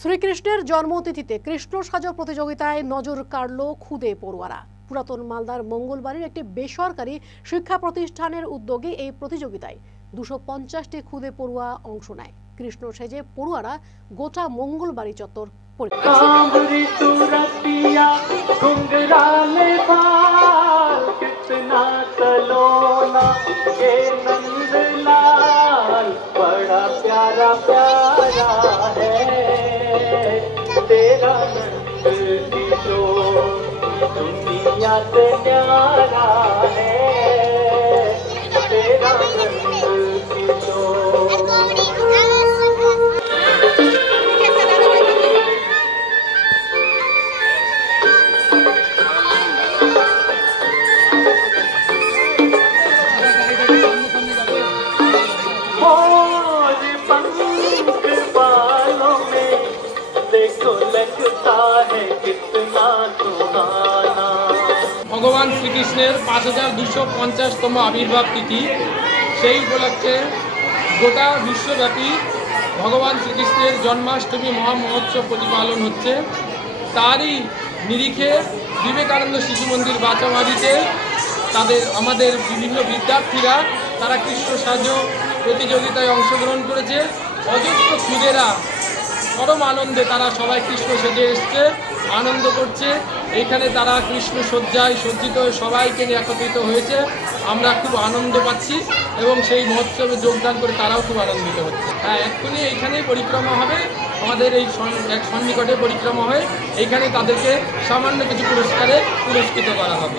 শ্রীকৃষ্ণের জন্মতিথিতে কৃষ্ণ সাজো প্রতিযোগিতায় নজর কাড়ল খুদে পড়ুয়ারা। পুরাতন মালদার মঙ্গলবাড়ির একটি বেসরকারি শিক্ষা প্রতিষ্ঠানের উদ্যোগে এই প্রতিযোগিতায় 250টি খুদে পড়ুয়া অংশ নেয়। কৃষ্ণ সেজে পড়ুয়ারা গোটা মঙ্গলবাড়ি চত্বর दुनिया से न्यारा है तेरा बालों में देखो लगता है कितना सुहाना। भगवान श्रीकृष्णेर 5250तम आविर्भाव तिथि সেই উপলক্ষে গোটা বিশ্বব্যাপী ভগবান শ্রীকৃষ্ণের জন্মাষ্টমী মহামহোৎসব প্রতিপালন হচ্ছে। তারই নিরিখে বিবেকানন্দ শিশু মন্দির বাঁচামারিতে আমাদের বিভিন্ন বিদ্যার্থীরা তারা কৃষ্ণ সাজো প্রতিযোগিতায় অংশগ্রহণ করেছে। অজস্র খুদেরা পরম আনন্দে তারা সবাই কৃষ্ণ সেজে এসছে, আনন্দ করছে। এখানে তারা কৃষ্ণ সজ্জায় সজ্জিত হয়ে সবাইকে নিয়ে একত্রিত হয়েছে। আমরা খুব আনন্দ পাচ্ছি এবং সেই মহোৎসবে যোগদান করে তারাও খুব আনন্দিত হচ্ছে। হ্যাঁ, এক্ষুনি এইখানেই পরিক্রমা হবে, আমাদের এই এক সন্নিকটে পরিক্রমা হয়ে এইখানে তাদেরকে সামান্য কিছু পুরস্কারে পুরস্কৃত করা হবে।